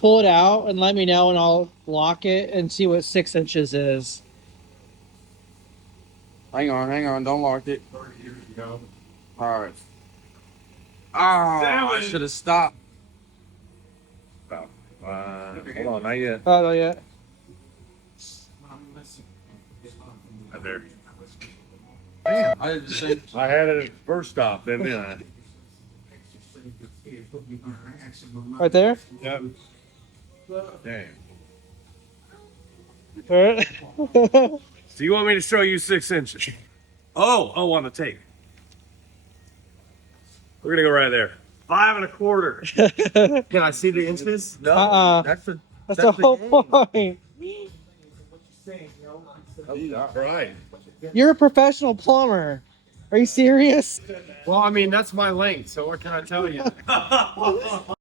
pull it out and let me know, and I'll lock it and see what 6 inches is. Hang on. Don't lock it. 30 years ago. All right. Oh, I should have stopped. Hold on, not yet. Oh, no, yeah. Right there. Damn, I did the same. I had it at first stop, didn't I? Right there? Yep. Damn. All right. So you want me to show you 6 inches? Oh, on the tape. We're gonna go right there. 5 1/4. Can I see the inches? No. That's the whole point. All right. You're a professional plumber. Are you serious? Well, I mean, that's my length, so what can I tell you?